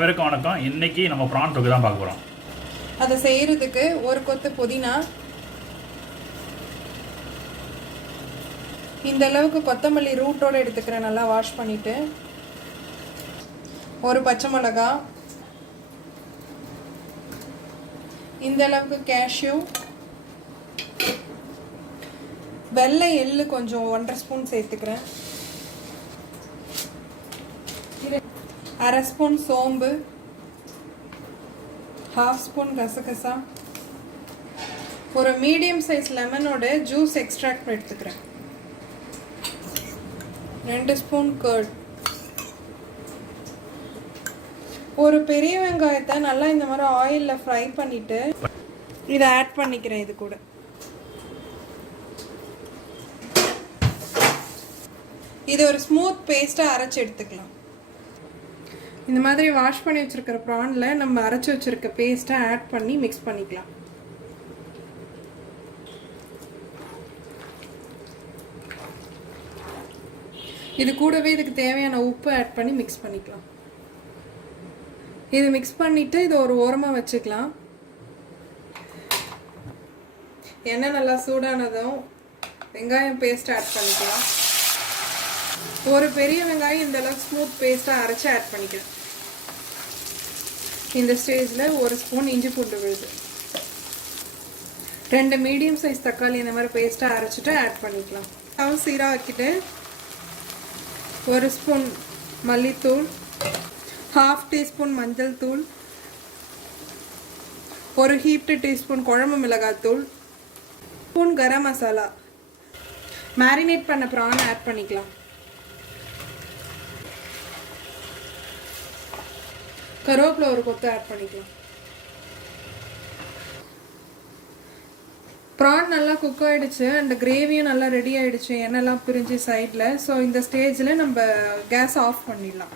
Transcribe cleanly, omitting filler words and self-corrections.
அனைவருக்கும் வணக்கம். இன்னைக்கு நம்ம ப்ரான் தொக்கு தான் பார்க்க போகிறோம். அதை செய்கிறதுக்கு ஒரு கொத்து புதினா, இந்த அளவுக்கு கொத்தமல்லி ரூட்டோடு எடுத்துக்கிறேன். நல்லா வாஷ் பண்ணிவிட்டு ஒரு பச்சை மிளகா, இந்த அளவுக்கு கேஷ்யூ, வெள்ளை எள்ளு கொஞ்சம் 1.5 ஸ்பூன் சேர்த்துக்கிறேன், 1/2 ஸ்பூன் சோம்பு, 1/2 ஸ்பூன் கசகசா, ஒரு மீடியம் சைஸ் லெமனோட ஜூஸ் எக்ஸ்ட்ராக்ட் எடுத்துக்கிறேன், 2 ஸ்பூன் கர்ட், ஒரு பெரிய வெங்காயத்தை நல்லா இந்த மாதிரி ஆயிலில் ஃப்ரை பண்ணிவிட்டு இதை ஆட் பண்ணிக்கிறேன். இது கூட இது ஒரு ஸ்மூத் பேஸ்ட்டாக அரைச்சி எடுத்துக்கலாம். இந்த மாதிரி வாஷ் பண்ணி வச்சுருக்கிற ப்ரானில் நம்ம அரைச்சி வச்சுருக்க பேஸ்ட்டை ஆட் பண்ணி மிக்ஸ் பண்ணிக்கலாம். இது கூடவே இதுக்கு தேவையான உப்பு ஆட் பண்ணி மிக்ஸ் பண்ணிக்கலாம். இது மிக்ஸ் பண்ணிவிட்டு இது ஒரு ஓரமாக வச்சுக்கலாம். எண்ணெய் நல்லா சூடானதும் வெங்காயம் பேஸ்ட் ஆட் பண்ணிக்கலாம். ஒரு பெரிய வெங்காயம் இந்த அளவுக்கு ஸ்மூத் பேஸ்ட்டாக அரைச்சி ஆட் பண்ணிக்கலாம். இந்த ஸ்டேஜில் ஒரு ஸ்பூன் இஞ்சி பூண்டு விழுது, 2 மீடியம் சைஸ் தக்காளி இந்த மாதிரி பேஸ்ட்டாக அரைச்சிட்டு ஆட் பண்ணிக்கலாம். ஸ்டவ் சீராக வைக்கிட்டு ஒரு ஸ்பூன் மல்லித்தூள், 1/2 டீஸ்பூன் மஞ்சள் தூள், ஒரு ஹீப்டு டீஸ்பூன் குழம்பு மிளகாத்தூள், ஸ்பூன் கரம் மசாலா, மேரினேட் பண்ண ப்ரான் ஆட் பண்ணிக்கலாம். கருவேப்பிலை ஒரு கொத்து ஆட் பண்ணிக்கலாம். ப்ரான் நல்லா குக் ஆகிடுச்சு அண்ட் கிரேவியும் நல்லா ரெடி ஆகிடுச்சு, எண்ணெய்லாம் பிரிஞ்சு சைடில். ஸோ இந்த ஸ்டேஜில் நம்ம கேஸ் ஆஃப் பண்ணிடலாம்.